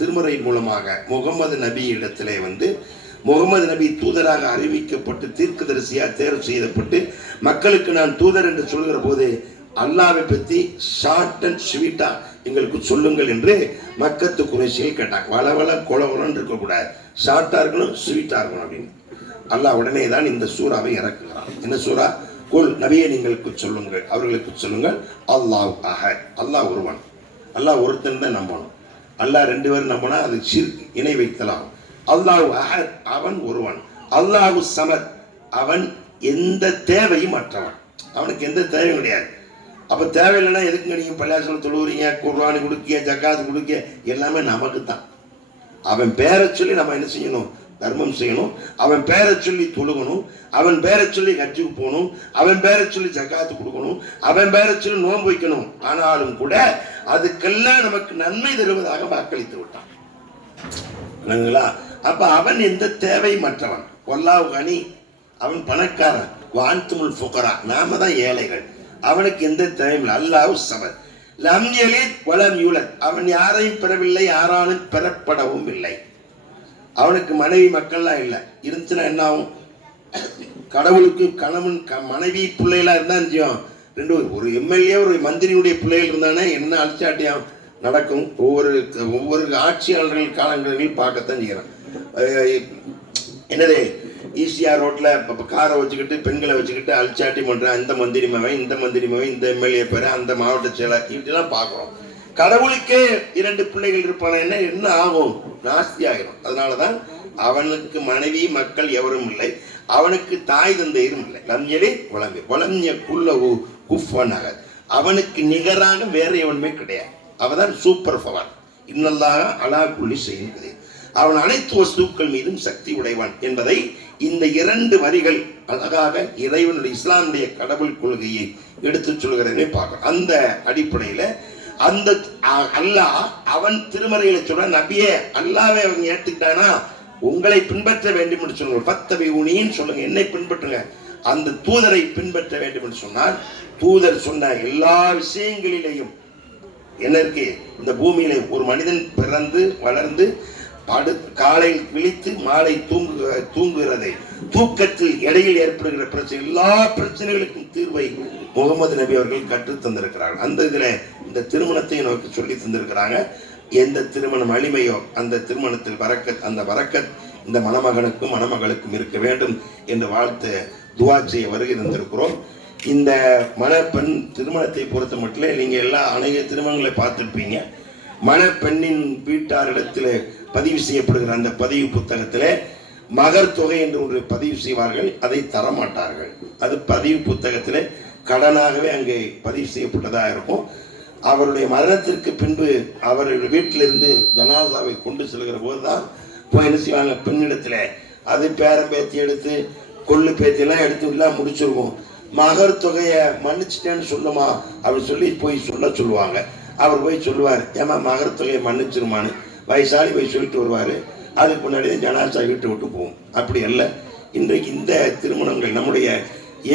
திருமுறையின் மூலமாக முகமது நபி இடத்திலே முகமது நபி தூதராக அறிவிக்கப்பட்டு தீர்க்கதரிசியாக தேர்வு செய்யப்பட்டு மக்களுக்கு நான் தூதர் என்று சொல்கிற போது அல்லாவை பற்றி ஷார்ட் அண்ட் ஸ்வீட்டா எங்களுக்கு சொல்லுங்கள் என்று மக்கத்து குறைசிகள் கேட்டாங்க. வளவள கொலவளன்னு இருக்கக்கூடாது, ஷார்ட்டா இருக்கணும், ஸ்வீட்டா இருக்கணும் அப்படின்னு. அல்லாஹ் உடனே தான் இந்த சூறாவை இறக்குகிறான். என்ன சூறா? குல் நபியை நீங்களுக்கு சொல்லுங்கள், அவர்களுக்கு சொல்லுங்கள், அல்லாஹ் அஹத், அல்லாஹ் ஒருவன், அல்லாஹ் ஒருத்தன் தான் நம்பணும். அல்லாஹ் ரெண்டு பேரும் நம்பினா அது ஷிர்க், இணை வைக்கலாம். அல்லாஹ் அஹத், அவன் ஒருவன். அல்லாஹு சமத், அவன் எந்த தேவையும் அற்றவன், அவனுக்கு எந்த தேவையும் கிடையாது. அப்போ தேவையில்லைன்னா எதுக்குங்க நீங்கள் பள்ளியாசலம் தொழுவுறீங்க, குர்ஆன் கொடுக்க, ஜக்காத்து கொடுக்க, எல்லாமே நமக்கு தான். அவன் பேரை சொல்லி நம்ம என்ன செய்யணும்? தர்மம் செய்யணும். அவன் பேரை சொல்லி தொழுகணும். அவன் பேரை சொல்லி ஹஜ்ஜுக்கு போகணும். அவன் பேரை சொல்லி ஜக்காத்து கொடுக்கணும். அவன் பேரை சொல்லி நோன்பு வைக்கணும். ஆனாலும் கூட அதுக்கெல்லாம் நமக்கு நன்மை தருவதாக வாக்களித்து விட்டான். அப்ப அவன் எந்த தேவை மற்றவன். வல்லாஹு கனி, அவன் பணக்காரன். வான்துமுல் ஃபுகரா, நாம தான் ஏழைகள். அவனுக்கு எந்த தேவையும் இல்லை. அல்லாஹு ஸமத், லம் யலித் வலம் யூலத், அவன் யாரையும் பெறவில்லை, யாராலும் பெறப்படவும் இல்லை. அவனுக்கு மனைவி மக்கள்லாம் இல்லை. இருந்துச்சுன்னா என்ன ஆகும்? கடவுளுக்கு கணவன் மனைவி பிள்ளைகளாக இருந்தா நிச்சயம் ரெண்டு, ஒரு எம்எல்ஏ ஒரு மந்திரியுடைய பிள்ளைகள் இருந்தானே என்ன அழிச்சாட்டியம் நடக்கும். ஒவ்வொரு ஆட்சியாளர்கள் காலங்களில் பார்க்கத்தான் செய்கிறான். என்னது ஈசிஆர் ரோட்டில் காரை வச்சுக்கிட்டு பெண்களை வச்சுக்கிட்டு அழிச்சாட்டி பண்ணுறேன், அந்த மந்திரி மகன், இந்த மந்திரி மகன், இந்த எம்எல்ஏ பேர், அந்த மாவட்ட செயலர், இப்படிலாம் பார்க்குறோம். கடவுளுக்கே 2 பிள்ளைகள் இருப்பான என்ன ஆகும்? நாஸ்தி ஆகிடும். அதனாலதான் அவனுக்கு மனைவி மக்கள் எவரும் இல்லை, அவனுக்கு தாய் தந்தையரும் இல்லை. லம்யலே வளம்பி வளம்ய குல்லவு குஃபனாக, அவனுக்கு நிகராக வேற எவனுமே கிடையாது. அவதான் சூப்பர் பவர். இன்னல்லாக அலா குல்லி செய்கிறது, அவன் அனைத்து வஸ்துக்கள் மீதும் சக்தி உடைவான் என்பதை இந்த 2 வரிகள் அழகாக இறைவனுடைய இஸ்லாமுடைய கடவுள் கொள்கையை எடுத்து சொல்கிறதே பார்க்கணும். அந்த அடிப்படையில அந்த அல்லாஹ் அவன் திருமறையில சொல்ற, நபியே அல்லாவே அவங்க ஏற்றுக்கிட்டானா உங்களை பின்பற்ற வேண்டும் என்று சொல்லுங்க. பத்தவை உனின்னு சொல்லுங்க, என்னை பின்பற்றுங்க. அந்த தூதரை பின்பற்ற வேண்டும் என்று சொன்னால், தூதர் சொன்ன எல்லா விஷயங்களிலேயும் என்ன இருக்கு? இந்த பூமியில ஒரு மனிதன் பிறந்து வளர்ந்து காலையில் விழித்து மாலை தூங்குகிறதை, தூக்கத்தில் இடையில் ஏற்படுகிற பிரச்சனை, எல்லா பிரச்சனைகளுக்கும் தீர்வை முகமது நபி அவர்கள் கற்றுத் தந்திருக்கிறார்கள். அந்த இதுல இந்த திருமணத்தை நமக்கு சொல்லி தந்திருக்கிறாங்க. எந்த திருமணம் அழிமையோ அந்த திருமணத்தில் வரக்கத், அந்த வரக்கத் இந்த மணமகனுக்கும் மணமகளுக்கும் இருக்க வேண்டும் என்று வாழ்த்து துவா செய்ய வருகை தந்திருக்கிறோம். இந்த மணப்பெண் திருமணத்தை பொறுத்த மட்டும் நீங்க எல்லா அநேக திருமணங்களை பார்த்துருப்பீங்க. மணப்பெண்ணின் வீட்டாரிடத்தில் பதிவு செய்யப்படுகிற அந்த பதிவு புத்தகத்தில் மகர் தொகை என்று ஒன்று பதிவு செய்வார்கள், அதை தரமாட்டார்கள். அது பதிவு புத்தகத்தில் கடனாகவே அங்கே பதிவு செய்யப்பட்டதாக இருக்கும். அவருடைய மரணத்திற்கு பின்பு அவருடைய வீட்டிலிருந்து ஜனாசாவை கொண்டு செல்கிற போது தான் போய் என்ன செய்வாங்க, பெண்ணிடத்தில் அது பேரம் பேத்தி எடுத்து கொள்ளு பேத்தியெல்லாம் எடுத்து எல்லாம் முடிச்சிருவோம். மகர் தொகையை மன்னிச்சிட்டேன்னு சொல்லுமா அப்படின்னு சொல்லி போய் சொல்லுவாங்க. அவர் போய் சொல்லுவார், ஏமா மகர் தொகையை மன்னிச்சிருமான்னு வயசாளி போய் சொல்லிட்டு வருவார். அதுக்கு முன்னாடி ஜனாசா வீட்டு விட்டு போகும். அப்படி அல்ல. இன்றைக்கு இந்த திருமணங்கள் நம்முடைய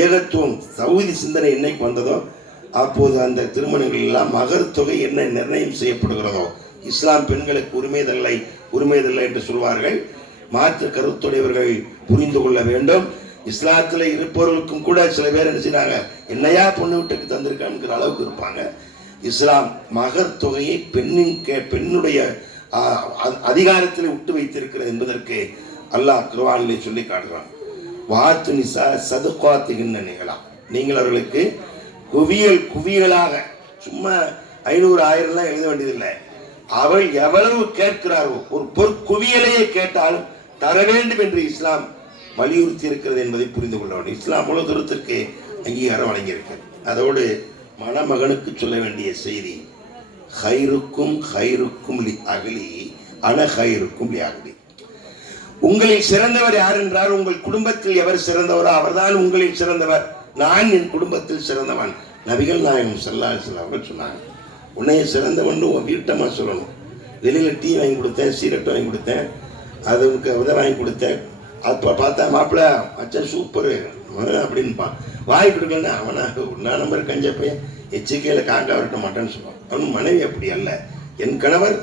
ஏகத்துவம் சவுதி சிந்தனை என்னைக்கு வந்ததோ அப்போது அந்த திருமணங்கள் எல்லாம் மகர் தொகை என்ன நிர்ணயம் செய்யப்படுகிறதோ, இஸ்லாம் பெண்களுக்கு உரிமையதில்லை என்று சொல்வார்கள். மாற்று கருத்துடையவர்கள் புரிந்து கொள்ள வேண்டும். இஸ்லாத்தில் இருப்பவர்களுக்கும் கூட சில பேர் என்ன செய்றாங்க, என்னையா பொண்ணு வீட்டுக்கு தந்திருக்காங்கிற அளவுக்கு இருப்பாங்க. இஸ்லாம் மகர் தொகையை பெண்ணுடைய அதிகாரத்தில் விட்டு வைத்திருக்கிறது என்பதற்கு அல்லாஹ் குர்ஆனிலே சொல்லி காட்டுறான். வாத்து நிசா சதுகாத்துகின்ற நிகழாம், நீங்கள் அவர்களுக்கு குவியலாக சும்மா 500,000 எழுத வேண்டியதில்லை. அவள் எவ்வளவு கேட்கிறாரோ ஒரு பொற்குவியலையே கேட்டாலும் தர வேண்டும் என்று இஸ்லாம் வலியுறுத்தி இருக்கிறது என்பதை புரிந்து கொள்ள வேண்டும். இஸ்லாம் முழு தூரத்திற்கு அங்கீகாரம் வழங்கியிருக்கிறது. அதோடு மணமகனுக்கு சொல்ல வேண்டிய செய்தி, ஹைருக்கும் லி அகலி அன ஹைருக்கும் லி அகலி. உங்களில் சிறந்தவர் யார் என்றால், உங்கள் குடும்பத்தில் எவர் சிறந்தவரோ அவர்தான் உங்களில் சிறந்தவர். நான் என் குடும்பத்தில் சிறந்தவன். நபிகள் நாயகம் ஸல்லல்லாஹு அலைஹி வஸல்லம் அவர்கள் சொன்னாங்க, உன்னைய சிறந்தவன் உன் வீட்டமா சொல்லணும். வெளியில் டீ வாங்கி கொடுத்தேன், சீரட் வாங்கி கொடுத்தேன், அதுக்கு உதவி வாங்கி கொடுத்தேன். அப்போ பார்த்தா மாப்பிள்ள அச்சா சூப்பரு அப்படின்பான். வாய் கொடுக்கலன்னா அவனா ஒன்றா நம்பர் கஞ்ச பையன் எச்சரிக்கையில் காக்கா வரட்ட மாட்டேன்னு சொல்லுவான். அவன் மனைவி அப்படி அல்ல. என் கணவர்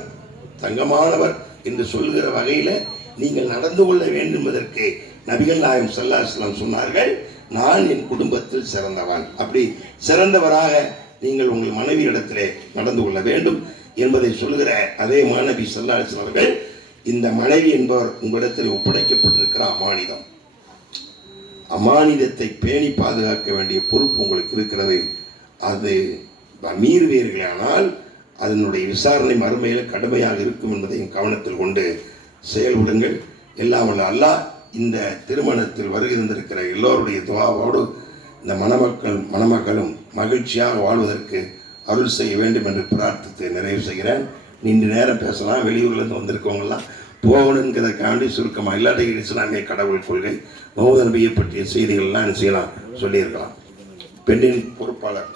தங்கமானவர் என்று சொல்லுகிற வகையில் நீங்கள் நடந்து கொள்ள வேண்டும் என்பதற்கு நபிகள் நாயகம் ஸல்லல்லாஹு அலைஹி வஸல்லம் சொன்னார்கள், நான் என் குடும்பத்தில் சிறந்தவன். அப்படி சிறந்தவராக நீங்கள் உங்கள் மனைவியிடத்திலே நடந்து கொள்ள வேண்டும் என்பதை சொல்லுகிற அதே மாநபி ஸல்லல்லாஹு அலைஹி வஸல்லம் அவர்கள், இந்த மனைவி என்பவர் உங்களிடத்தில் ஒப்படைக்கப்பட்டிருக்கிற அமானிதம், அமானிதத்தை பேணி பாதுகாக்க வேண்டிய பொறுப்பு உங்களுக்கு இருக்கிறது. அது மீறுவீர்களானால் அதனுடைய விசாரணை மறுமையில் கடுமையாக இருக்கும் என்பதையும் கவனத்தில் கொண்டு செயல்படுங்கள். எல்லாம் வல்ல அல்லாஹ் இந்த திருமணத்தில் வருகின்றிருக்கிற எல்லோருடைய துஆவோடு இந்த மணமக்களும் மகிழ்ச்சியாக வாழ்வதற்கு அருள் செய்ய வேண்டும் என்று பிரார்த்தித்து நிறைவு செய்கிறேன். நீண்ட நேரம் பேசலாம், வெளியூர்லேருந்து வந்திருக்கவங்கலாம் போகணுங்கிறதுக்காண்டி சுருக்கமாக இல்லாத இஸ்லாமிய கடவுள் கொள்கை முஹம்மது நபியை பற்றிய செய்திகள்லாம் என்ன செய்யலாம் சொல்லியிருக்கலாம். பெண்ணின் பொறுப்பாளர்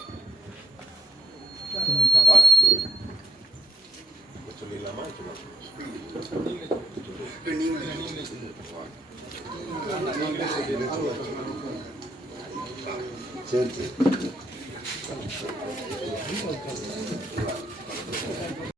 சொல்லிடலாமா? சரி சரி.